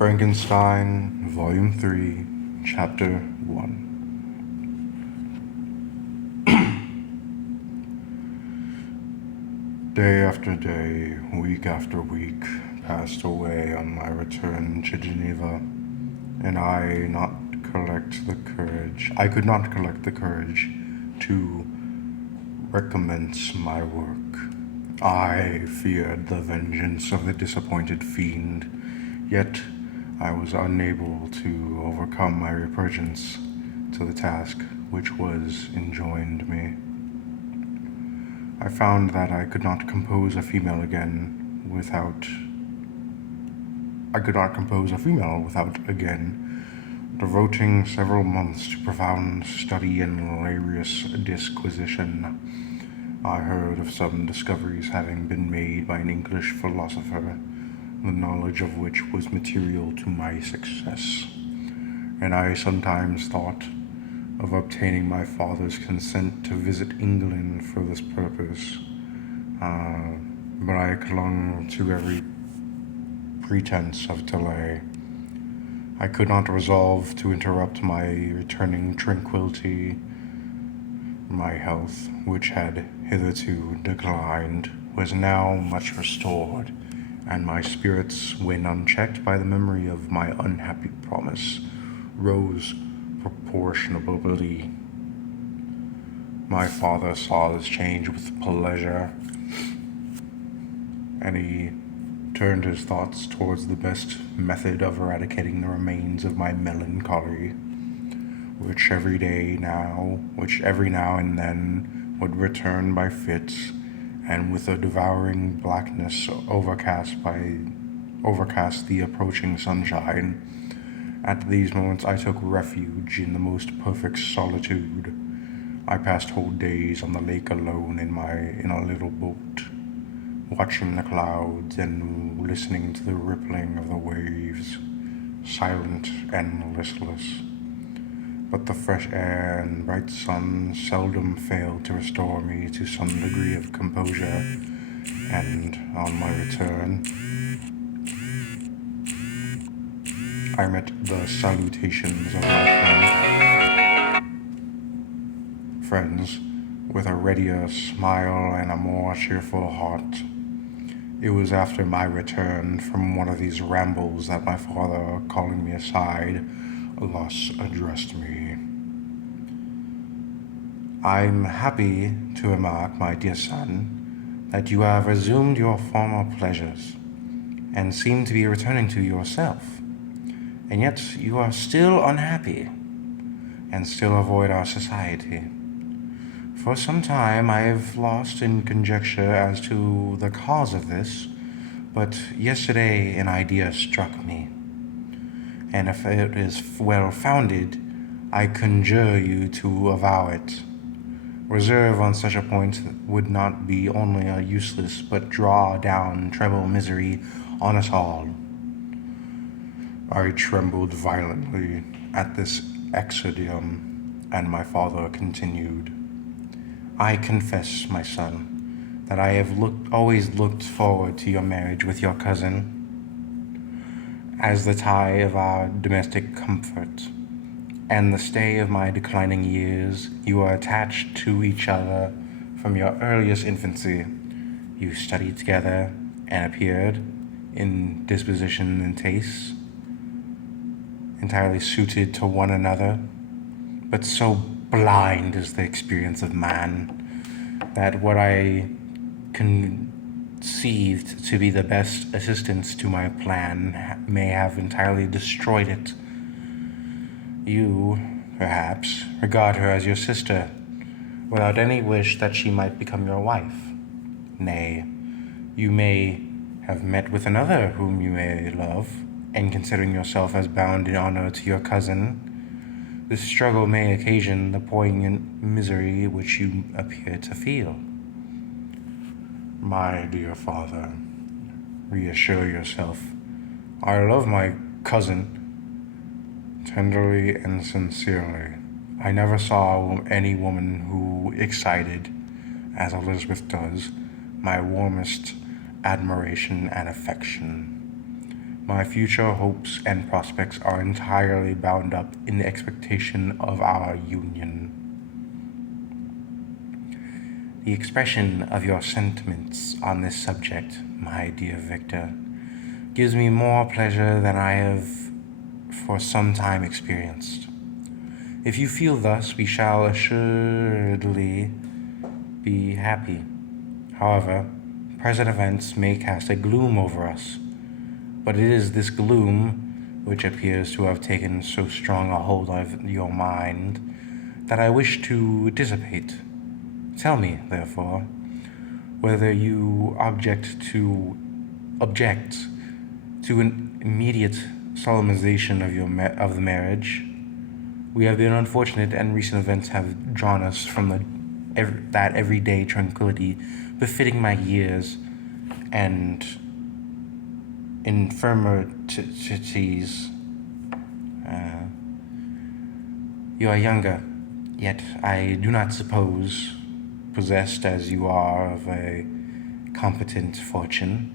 Frankenstein, Volume 3, Chapter 1. Day after day, week after week, passed away on my return to Geneva, and I could not collect the courage to recommence my work. I feared the vengeance of the disappointed fiend, yet I was unable to overcome my repugnance to the task which was enjoined me. I found that I could not compose a female again devoting several months to profound study and laborious disquisition. I heard of some discoveries having been made by an English philosopher, the knowledge of which was material to my success, and I sometimes thought of obtaining my father's consent to visit England for this purpose, but I clung to every pretense of delay. I could not resolve to interrupt my returning tranquility. My health, which had hitherto declined, was now much restored, and my spirits, when unchecked by the memory of my unhappy promise, rose proportionably. My father saw this change with pleasure, and he turned his thoughts towards the best method of eradicating the remains of my melancholy, which every now and then would return by fits, and with a devouring blackness overcast the approaching sunshine. At these moments I took refuge in the most perfect solitude. I passed whole days on the lake alone in a little boat, watching the clouds and listening to the rippling of the waves, silent and listless. But the fresh air and bright sun seldom failed to restore me to some degree of composure, and on my return I met the salutations of my friends with a readier smile and a more cheerful heart. It was after my return from one of these rambles that my father, calling me aside, thus addressed me. "I'm happy to remark, my dear son, that you have resumed your former pleasures, and seem to be returning to yourself. And yet you are still unhappy, and still avoid our society. For some time I have lost in conjecture as to the cause of this, but yesterday an idea struck me, and if it is well founded, I conjure you to avow it. Reserve on such a point would not be only a useless, but draw down treble misery on us all." I trembled violently at this exordium, and my father continued, "I confess, my son, that I have always looked forward to your marriage with your cousin as the tie of our domestic comfort, and the stay of my declining years. You are attached to each other from your earliest infancy. You studied together and appeared, in disposition and tastes, entirely suited to one another, but so blind is the experience of man that what I conceived to be the best assistance to my plan may have entirely destroyed it. You, perhaps, regard her as your sister, without any wish that she might become your wife. Nay, you may have met with another whom you may love, and considering yourself as bound in honor to your cousin, this struggle may occasion the poignant misery which you appear to feel. My dear father, reassure yourself. I love my cousin tenderly and sincerely. I never saw any woman who excited, as Elizabeth does, my warmest admiration and affection. My future hopes and prospects are entirely bound up in the expectation of our union. The expression of your sentiments on this subject, my dear Victor, gives me more pleasure than I have for some time experienced. If you feel thus, we shall assuredly be happy. However, present events may cast a gloom over us, but it is this gloom, which appears to have taken so strong a hold of your mind, that I wish to dissipate. Tell me, therefore, whether you object to an immediate solemnization of the marriage. We have been unfortunate, and recent events have drawn us from that everyday tranquility befitting my years and infirmities. You are younger, yet I do not suppose, possessed as you are of a competent fortune,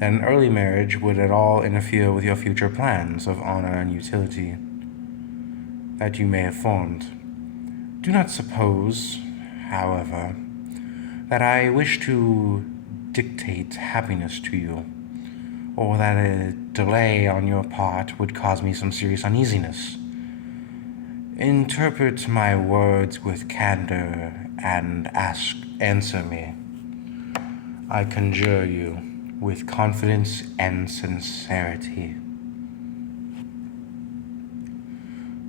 that an early marriage would at all interfere with your future plans of honor and utility that you may have formed. Do not suppose, however, that I wish to dictate happiness to you, or that a delay on your part would cause me some serious uneasiness. Interpret my words with candor and answer me, I conjure you, with confidence and sincerity.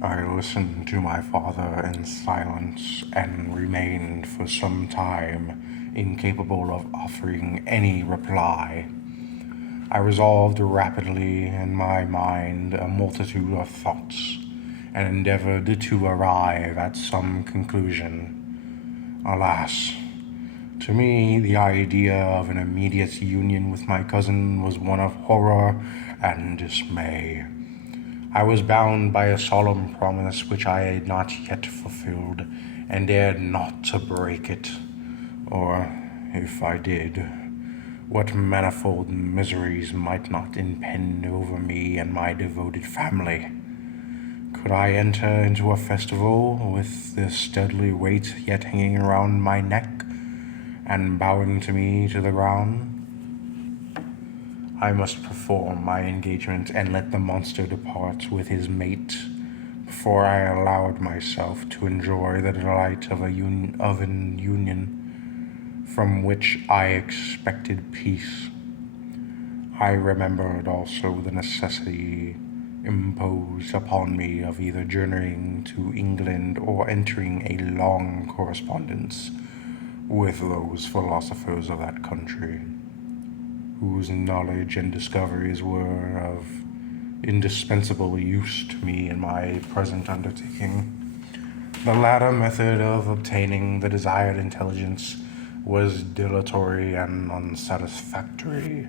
I listened to my father in silence and remained for some time incapable of offering any reply. I resolved rapidly in my mind a multitude of thoughts and endeavored to arrive at some conclusion. Alas, to me, the idea of an immediate union with my cousin was one of horror and dismay. I was bound by a solemn promise which I had not yet fulfilled, and dared not to break it. Or, if I did, what manifold miseries might not impend over me and my devoted family? Could I enter into a festival with this deadly weight yet hanging around my neck and bowing to me to the ground? I must perform my engagement and let the monster depart with his mate before I allowed myself to enjoy the delight of an union from which I expected peace. I remembered also the necessity imposed upon me of either journeying to England or entering a long correspondence with those philosophers of that country, whose knowledge and discoveries were of indispensable use to me in my present undertaking. The latter method of obtaining the desired intelligence was dilatory and unsatisfactory.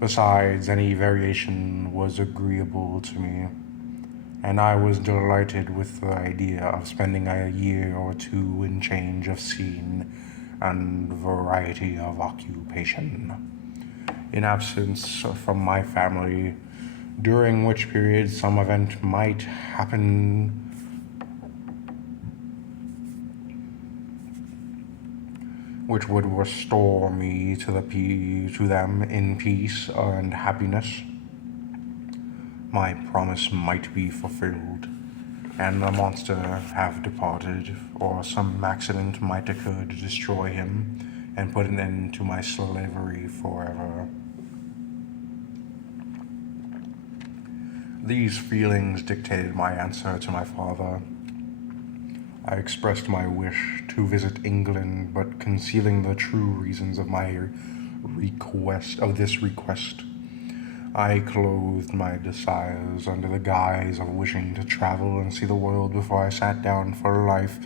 Besides, any variation was agreeable to me, and I was delighted with the idea of spending a year or two in change of scene and variety of occupation, in absence from my family, during which period some event might happen which would restore me to them in peace and happiness. My promise might be fulfilled, and the monster have departed, or some accident might occur to destroy him and put an end to my slavery forever. These feelings dictated my answer to my father. I expressed my wish to visit England, but concealing the true reasons of this request, I clothed my desires under the guise of wishing to travel and see the world before I sat down for life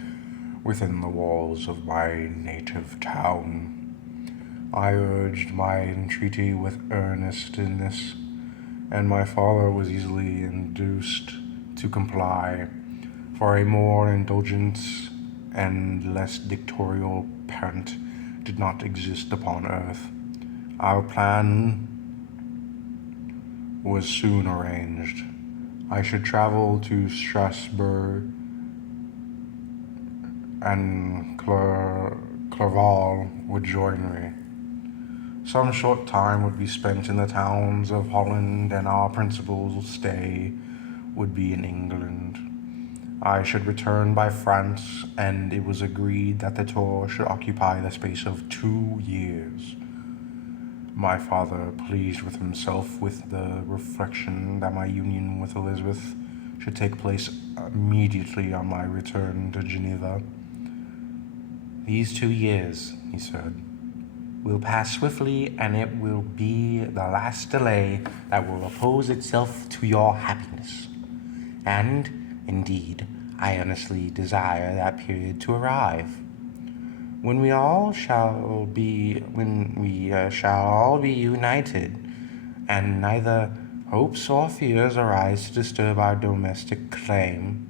within the walls of my native town. I urged my entreaty with earnestness, and my father was easily induced to comply, for a more indulgent and less dictatorial parent did not exist upon earth. Our plan was soon arranged. I should travel to Strasbourg, and Clerval would join me. Some short time would be spent in the towns of Holland, and our principal stay would be in England. I should return by France, and it was agreed that the tour should occupy the space of 2 years. My father, pleased with himself with the reflection that my union with Elizabeth should take place immediately on my return to Geneva. "These 2 years," he said, "will pass swiftly, and it will be the last delay that will oppose itself to your happiness. And, indeed, I earnestly desire that period to arrive, when we shall all be united, and neither hopes or fears arise to disturb our domestic claim."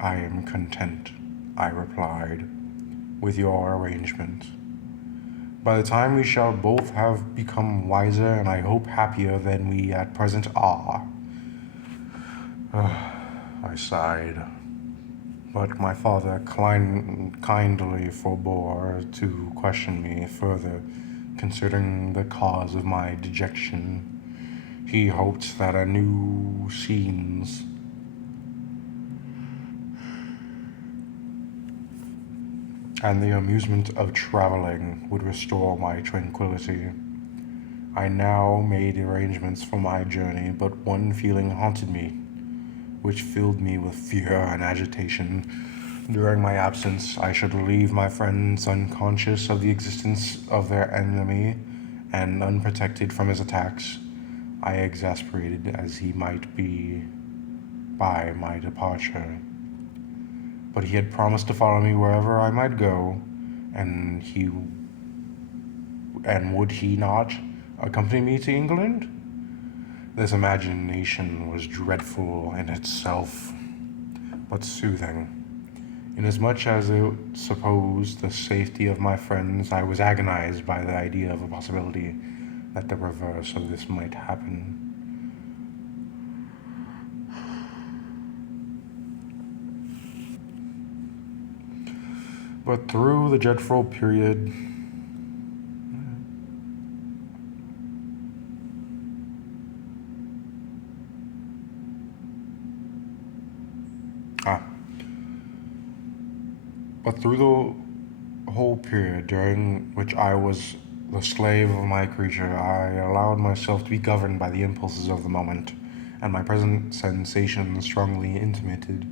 "I am content," I replied, "with your arrangement. By the time we shall both have become wiser, and I hope happier than we at present are." I sighed, but my father kindly forbore to question me further concerning the cause of my dejection. He hoped that a new scenes and the amusement of traveling would restore my tranquillity. I now made arrangements for my journey, but one feeling haunted me, which filled me with fear and agitation. During my absence, I should leave my friends unconscious of the existence of their enemy and unprotected from his attacks. I exasperated as he might be by my departure. But he had promised to follow me wherever I might go, and would he not accompany me to England? This imagination was dreadful in itself, but soothing. Inasmuch as it supposed the safety of my friends, I was agonized by the idea of a possibility that the reverse of this might happen. But through the dreadful period, whole period during which I was the slave of my creature, I allowed myself to be governed by the impulses of the moment, and my present sensations strongly intimated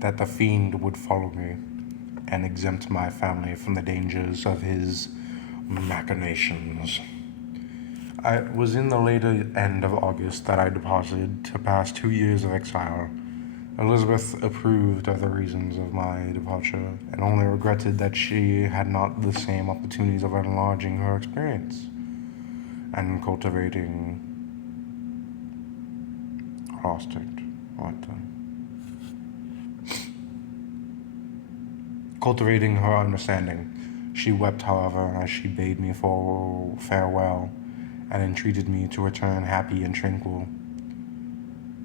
that the fiend would follow me and exempt my family from the dangers of his machinations. It was in the later end of August that I departed to pass 2 years of exile. Elizabeth approved of the reasons of my departure, and only regretted that she had not the same opportunities of enlarging her experience and cultivating cultivating her understanding. She wept, however, as she bade me farewell, and entreated me to return happy and tranquil.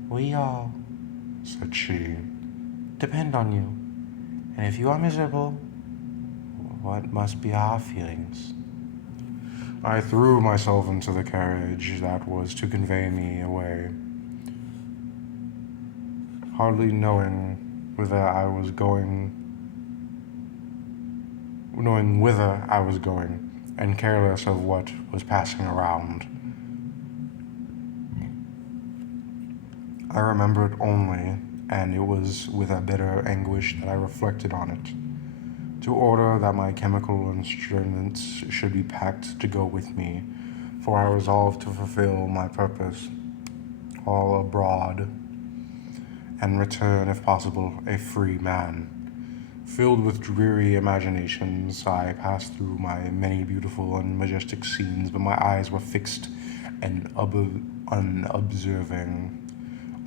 "We all," said she, "depend on you, and if you are miserable, what must be our feelings?" I threw myself into the carriage that was to convey me away, hardly knowing whither I was going, and careless of what was passing around. I remember it only, and it was with a bitter anguish that I reflected on it, to order that my chemical instruments should be packed to go with me, for I resolved to fulfill my purpose, all abroad, and return, if possible, a free man. Filled with dreary imaginations, I passed through my many beautiful and majestic scenes, but my eyes were fixed and unobserving.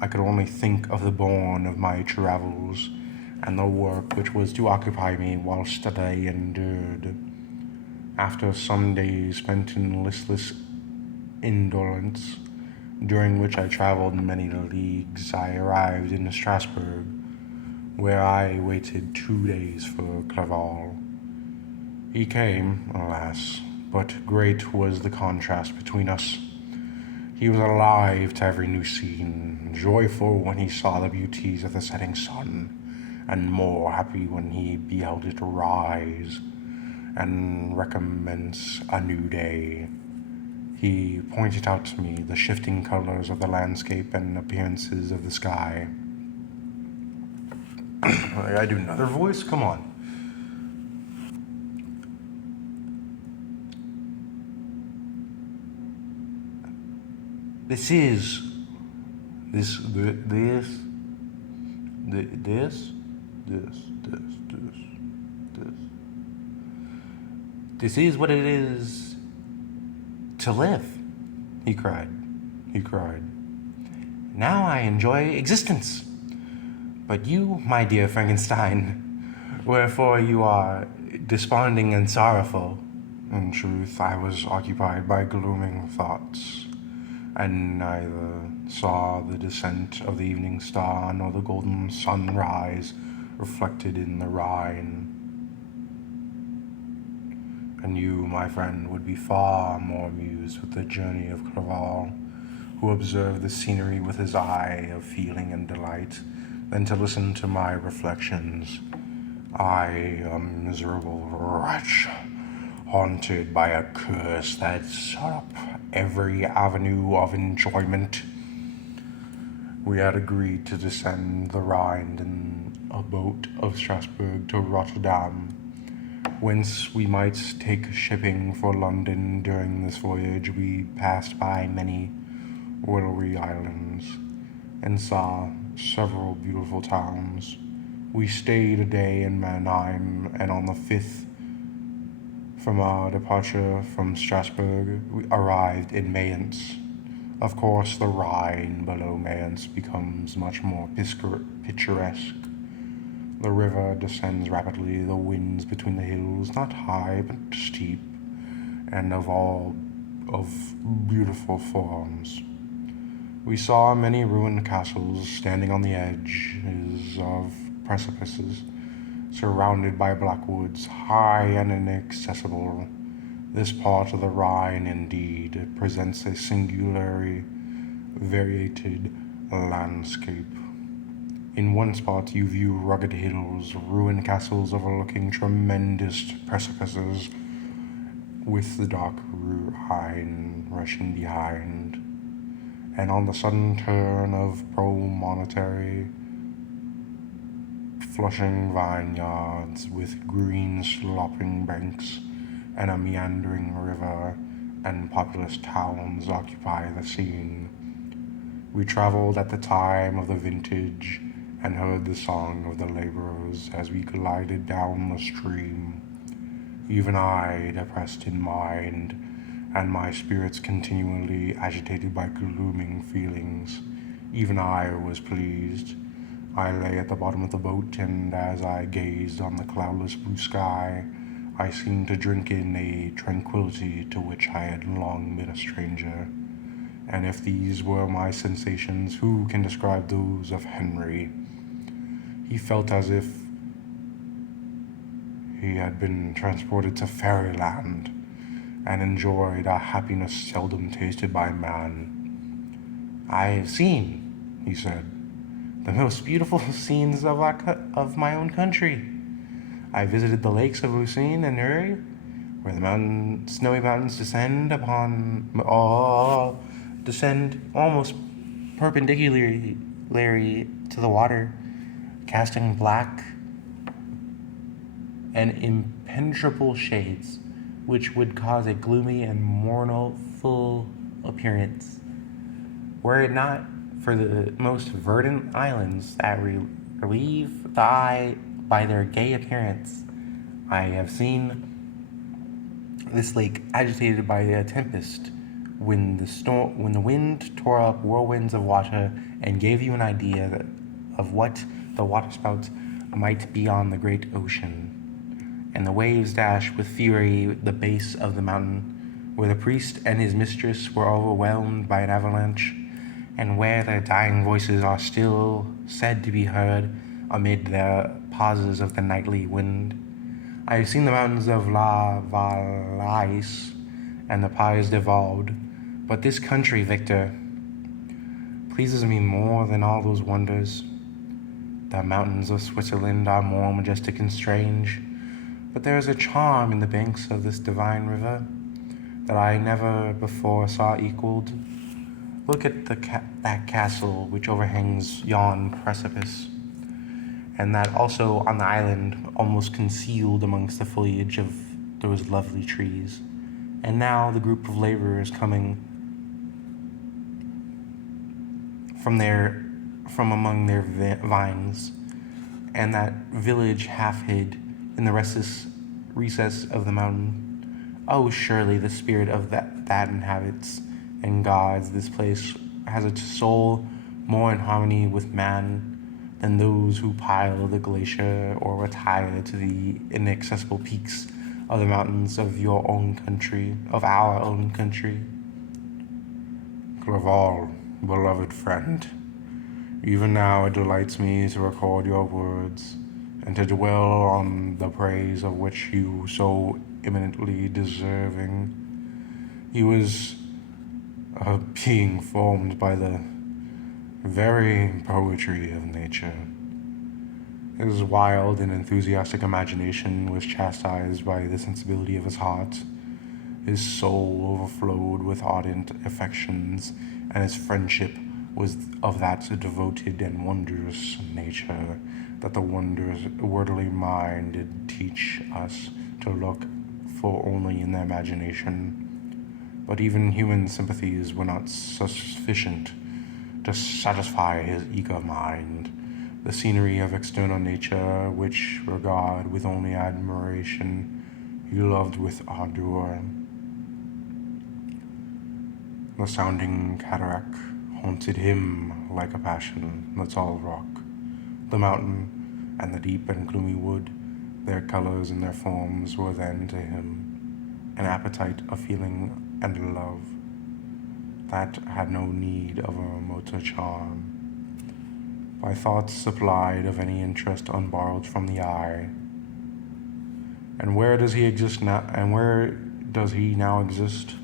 I could only think of the bourne of my travels, and the work which was to occupy me whilst they endured. After some days spent in listless indolence, during which I traveled many leagues, I arrived in Strasbourg, where I waited 2 days for Clerval. He came, alas, but great was the contrast between us. He was alive to every new scene, joyful when he saw the beauties of the setting sun, and more happy when he beheld it rise and recommence a new day. He pointed out to me the shifting colors of the landscape and appearances of the sky. I do another voice? Come on. This is this this this this this this this this is what it is to live, he cried. He cried. Now I enjoy existence. But you, my dear Frankenstein, wherefore you are desponding and sorrowful? In truth, I was occupied by glooming thoughts, and neither saw the descent of the evening star nor the golden sunrise reflected in the Rhine. And you, my friend, would be far more amused with the journey of Clerval, who observed the scenery with his eye of feeling and delight, than to listen to my reflections. I, a miserable wretch, haunted by a curse that shut up every avenue of enjoyment. We had agreed to descend the Rhine in a boat of Strasbourg to Rotterdam, whence we might take shipping for London. During this voyage we passed by many willowy islands and saw several beautiful towns. We stayed a day in Mannheim, and on the 5th from our departure from Strasbourg, we arrived in Mayence. Of course, the Rhine below Mayence becomes much more picturesque. The river descends rapidly, the winds between the hills, not high but steep, and of beautiful forms. We saw many ruined castles standing on the edges of precipices, surrounded by black woods, high and inaccessible. This part of the Rhine, indeed, presents a singularly varied landscape. In one spot you view rugged hills, ruined castles overlooking tremendous precipices, with the dark Rhine rushing behind. And on the sudden turn of promontory, flushing vineyards with green sloping banks and a meandering river and populous towns occupy the scene. We traveled at the time of the vintage and heard the song of the laborers as we glided down the stream. Even I, depressed in mind, and my spirits continually agitated by glooming feelings, even I was pleased. I lay at the bottom of the boat, and as I gazed on the cloudless blue sky, I seemed to drink in a tranquillity to which I had long been a stranger. And if these were my sensations, who can describe those of Henry? He felt as if he had been transported to fairyland, and enjoyed a happiness seldom tasted by man. I have seen, he said, the most beautiful scenes of my own country. I visited the lakes of Lucerne and Uri, where the snowy mountains descend almost perpendicularly to the water, casting black and impenetrable shades, which would cause a gloomy and mournful appearance, were it not for the most verdant islands that relieve the eye by their gay appearance. I have seen this lake agitated by a tempest, when the wind tore up whirlwinds of water and gave you an idea of what the waterspouts might be on the great ocean. And the waves dashed with fury the base of the mountain, where the priest and his mistress were overwhelmed by an avalanche. and where their dying voices are still said to be heard amid the pauses of the nightly wind. I have seen the mountains of La Valais and the Pays de Vaud, but this country, Victor, pleases me more than all those wonders. The mountains of Switzerland are more majestic and strange, but there is a charm in the banks of this divine river that I never before saw equaled. Look at that castle which overhangs yon precipice, and that also on the island, almost concealed amongst the foliage of those lovely trees. And now the group of laborers coming from among their vines, and that village half hid in the restless recess of the mountain. Oh, surely the spirit of that inhabits and guards this place has a soul more in harmony with man than those who pile the glacier or retire to the inaccessible peaks of the mountains of your own country, of our own country. Clerval, beloved friend, even now it delights me to record your words and to dwell on the praise of which you so eminently deserving. He was a being formed by the very poetry of nature. His wild and enthusiastic imagination was chastised by the sensibility of his heart. His soul overflowed with ardent affections, and his friendship was of that devoted and wondrous nature that the worldly mind did teach us to look for only in the imagination. But even human sympathies were not sufficient to satisfy his eager mind. The scenery of external nature, which regard with only admiration, he loved with ardor. The sounding cataract haunted him like a passion. The tall rock, the mountain, and the deep and gloomy wood, their colors and their forms were then to him an appetite, a feeling, and a love that had no need of a remoter charm. By thoughts supplied of any interest unborrowed from the eye. And where does he exist now? And where does he now exist?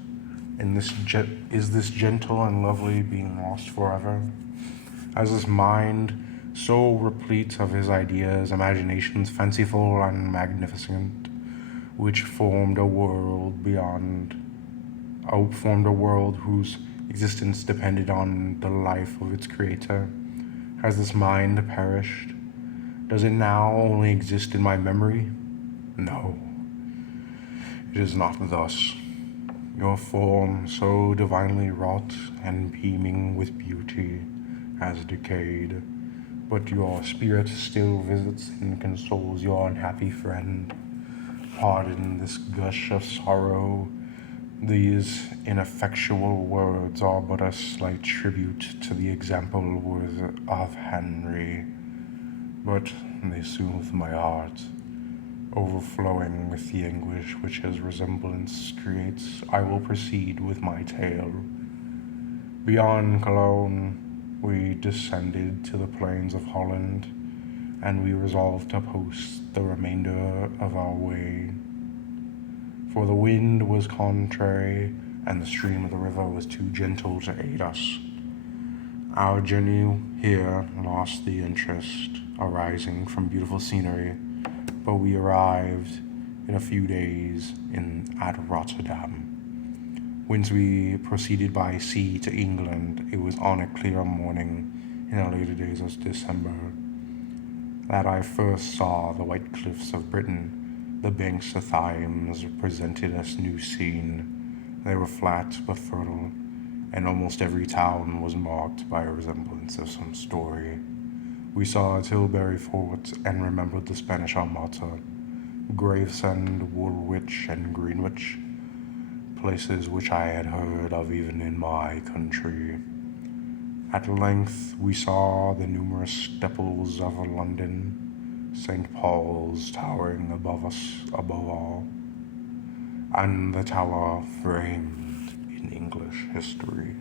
Is this gentle and lovely being lost forever? As this mind, so replete of his ideas, imaginations fanciful and magnificent, which formed a world whose existence depended on the life of its creator. Has this mind perished? Does it now only exist in my memory? No, it is not thus. Your form, so divinely wrought and beaming with beauty, has decayed, but your spirit still visits and consoles your unhappy friend. Pardon this gush of sorrow. These ineffectual words are but a slight tribute to the example worth of Henry, but they soothe my heart. Overflowing with the anguish which his resemblance creates, I will proceed with my tale. Beyond Cologne, we descended to the plains of Holland, and we resolved to post the remainder of our way. For the wind was contrary, and the stream of the river was too gentle to aid us. Our journey here lost the interest arising from beautiful scenery, but we arrived in a few days at Rotterdam, whence we proceeded by sea to England. It was on a clear morning in the later days of December that I first saw the white cliffs of Britain. The banks of Thames presented us new scene. They were flat but fertile, and almost every town was marked by a resemblance of some story. We saw Tilbury Fort and remembered the Spanish Armada, Gravesend, Woolwich, and Greenwich, places which I had heard of even in my country. At length we saw the numerous steeples of London, St. Paul's towering above us above all, and the tower framed in English history.